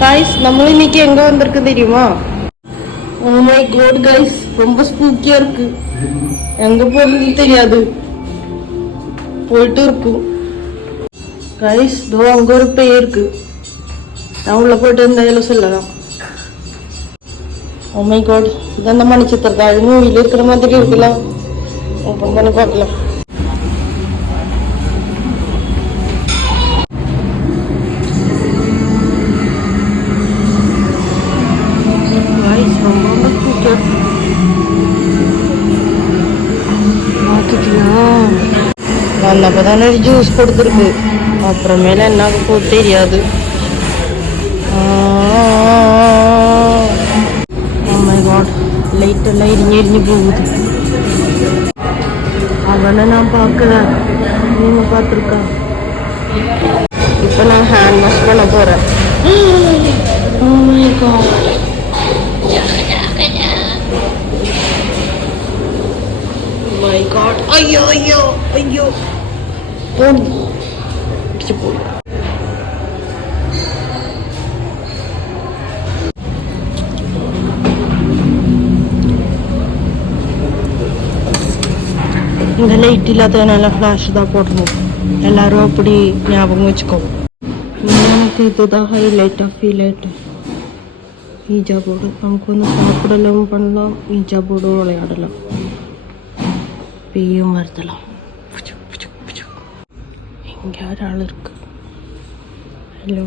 Guys நம்ம இன்னைக்கு எங்க வந்திருக்கு தெரியுமா? ஓ மை காட் गाइस ரொம்ப ஸ்பூக்கியா இருக்கு. எங்க போறதுன்னு தெரியாது. போயிட்டு இருக்கு. गाइस தோ அங்க ஒரு பேய் இருக்கு. நான் உள்ள போயிட்டு இருந்தாலும் சொல்லலாம். ஓ மை காட் இந்த மணிச்சித்திரத்தாழ் மூவில இருக்கிற மாதிரி இருக்குல்ல. ஓபன் பண்ணி பார்க்கலாம். வந்தப்பதான் ஒரு ஜூஸ் கொடுத்துருக்கு. அப்புறமேல என்ன போட்டு தெரியாது. லைட் எல்லாம் எரிஞ்சு எரிஞ்சு போகுது. அவனை நான் பார்க்கல, நீங்க பார்த்துருக்கா. இப்போ நான் ஹேண்ட் வாஷ் பண்ண போறேன். Oh my God. My God. ஐயோ ஐயோ ஐயோ போன் போய் இந்த லைட் இல்லாதனால ஃப்ளாஷ் தான் போடணும். எல்லாரும் அப்படி ஞாபகம் வச்சுக்கோங்க. எனக்கு இதுதான் ஹைலைட்டாக ஃபீல் ஆகிட்டு. ஈஜா போர்டு நமக்கு வந்து சாப்பிடலாம் பண்ணலாம், ஈஜா போர்டும் விளையாடலாம், பேயும் வருத்தலாம். இங்கே ஒரு ஆள் இருக்கு. ஹலோ.